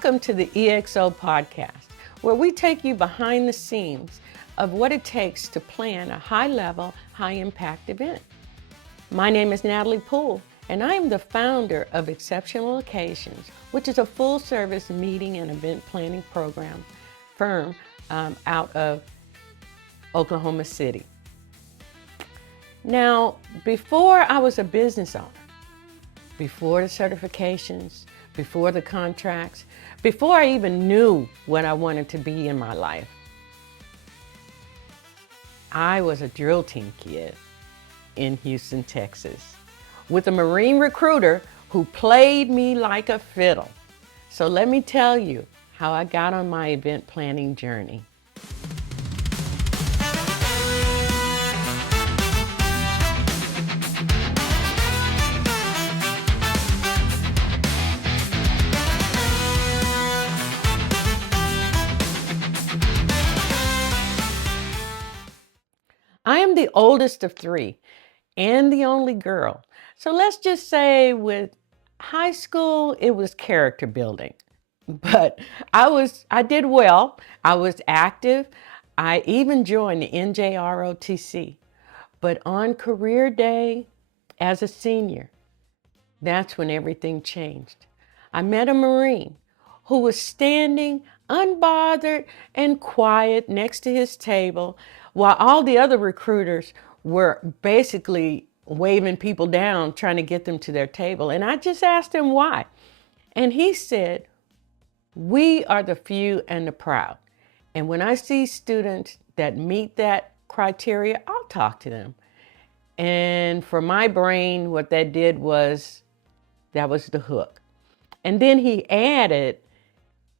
Welcome to the EXO podcast, where we take you behind the scenes of what it takes to plan a high-level, high-impact event. My name is Natalie Poole, and I am the founder of Exceptional Occasions, which is a full-service meeting and event planning program firm out of Oklahoma City. Now, before I was a business owner, before the certifications, before the contracts, before I even knew what I wanted to be in my life, I was a drill team kid in Houston, Texas, with a Marine recruiter who played me like a fiddle. So let me tell you how I got on my event planning journey. I am the oldest of three and the only girl. So let's just say with high school, it was character building. But I did well. I was active. I even joined the NJROTC. But on career day, as a senior, that's when everything changed. I met a Marine who was standing unbothered and quiet next to his table while all the other recruiters were basically waving people down, trying to get them to their table. And I just asked him why. And he said, "We are the few and the proud. And when I see students that meet that criteria, I'll talk to them." And for my brain, what that did was, that was the hook. And then he added,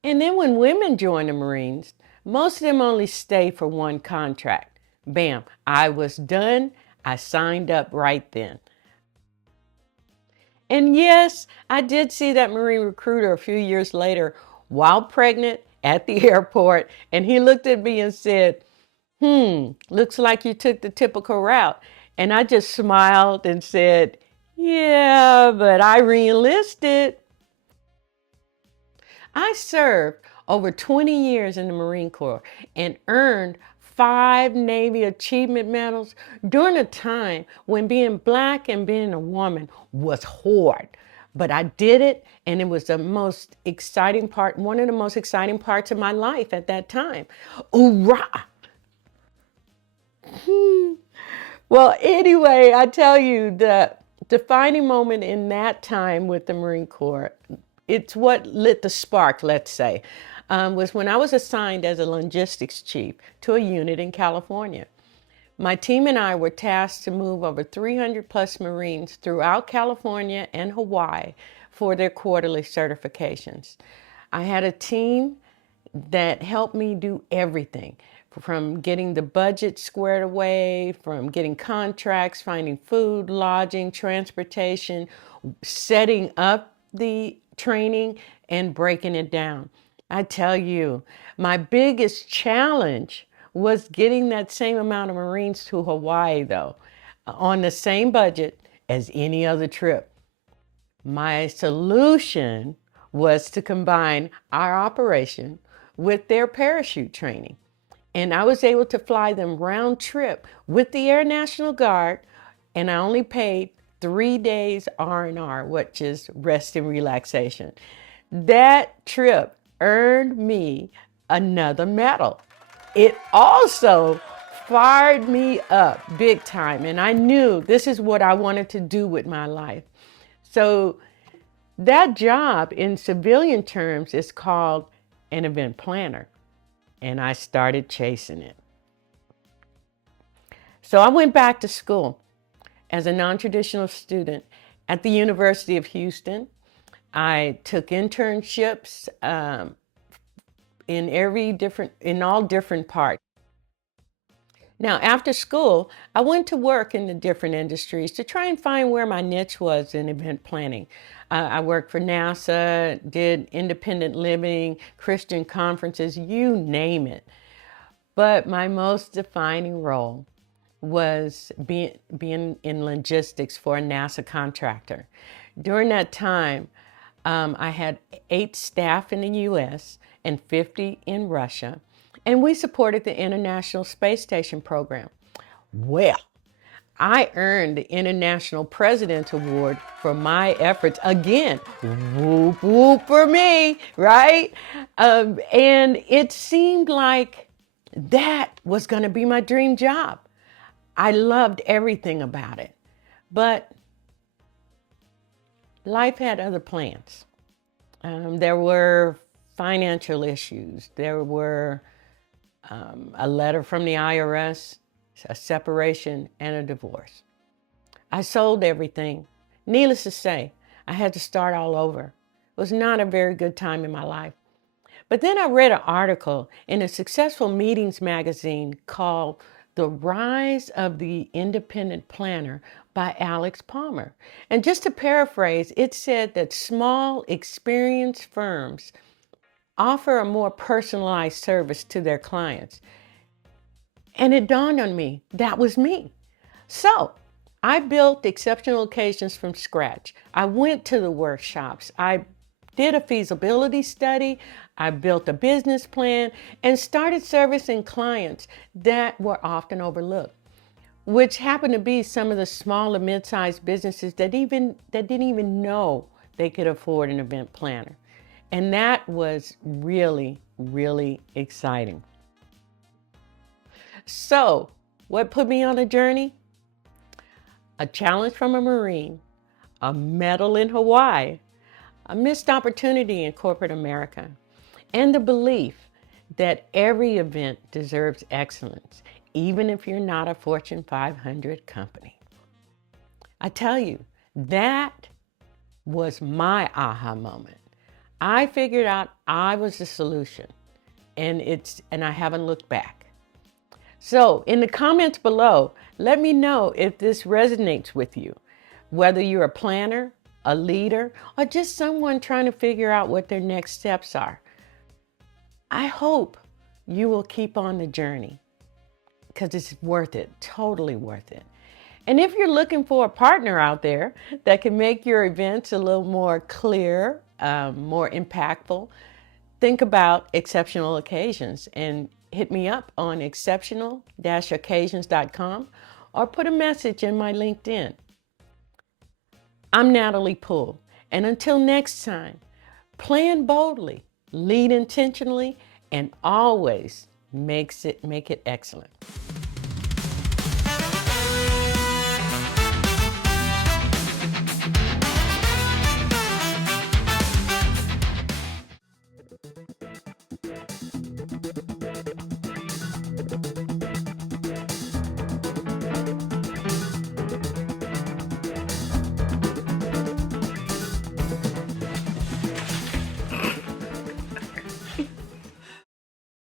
and then when women join the Marines, most of them only stay for one contract. Bam, I was done. I signed up right then. And yes, I did see that Marine recruiter a few years later while pregnant at the airport, and he looked at me and said, looks like you took the typical route. And I just smiled and said, yeah, but I re-enlisted. I served over 20 years in the Marine Corps and earned 5 Navy Achievement Medals during a time when being Black and being a woman was hard. But I did it, and it was the most exciting part, one of the most exciting parts of my life at that time. Hoorah! Well, anyway, I tell you, the defining moment in that time with the Marine Corps, it's what lit the spark, let's say, was when I was assigned as a logistics chief to a unit in California. My team and I were tasked to move over 300 plus Marines throughout California and Hawaii for their quarterly certifications. I had a team that helped me do everything, from getting the budget squared away, from getting contracts, finding food, lodging, transportation, setting up the training, and breaking it down. I tell you, my biggest challenge was getting that same amount of Marines to Hawaii, though, on the same budget as any other trip. My solution was to combine our operation with their parachute training. And I was able to fly them round trip with the Air National Guard, and I only paid 3 days R&R, which is rest and relaxation. That trip earned me another medal. It also fired me up big time, and I knew this is what I wanted to do with my life. So that job in civilian terms is called an event planner, and I started chasing it. So I went back to school as a non-traditional student at the University of Houston. I took internships in all different parts. Now, after school, I went to work in the different industries to try and find where my niche was in event planning. I worked for NASA, did independent living, Christian conferences, you name it. But my most defining role was being in logistics for a NASA contractor. During that time, I had 8 staff in the US and 50 in Russia, and we supported the International Space Station program. Well, I earned the International President's Award for my efforts. Again, whoop, whoop for me, right? And it seemed like that was going to be my dream job. I loved everything about it. But life had other plans. There were financial issues. There were a letter from the IRS, a separation, and a divorce. I sold everything. Needless to say, I had to start all over. It was not a very good time in my life. But then I read an article in a successful meetings magazine called The Rise of the Independent Planner by Alex Palmer. And just to paraphrase, it said that small, experienced firms offer a more personalized service to their clients. And it dawned on me, that was me. So I built Exceptional Occasions from scratch. I went to the workshops. I did a feasibility study. I built a business plan and started servicing clients that were often overlooked, which happened to be some of the small and mid-sized businesses that didn't even know they could afford an event planner. And that was really, really exciting. So, what put me on a journey? A challenge from a Marine, a medal in Hawaii, a missed opportunity in corporate America, and the belief that every event deserves excellence, even if you're not a Fortune 500 company. I tell you, that was my aha moment. I figured out I was the solution, and I haven't looked back. So in the comments below, let me know if this resonates with you, whether you're a planner, a leader, or just someone trying to figure out what their next steps are. I hope you will keep on the journey because it's worth it, totally worth it. And if you're looking for a partner out there that can make your events a little more clear, more impactful, think about Exceptional Occasions and hit me up on exceptional-occasions.com or put a message in my LinkedIn. I'm Natalie Poole, and until next time, plan boldly, lead intentionally, and always make it excellent.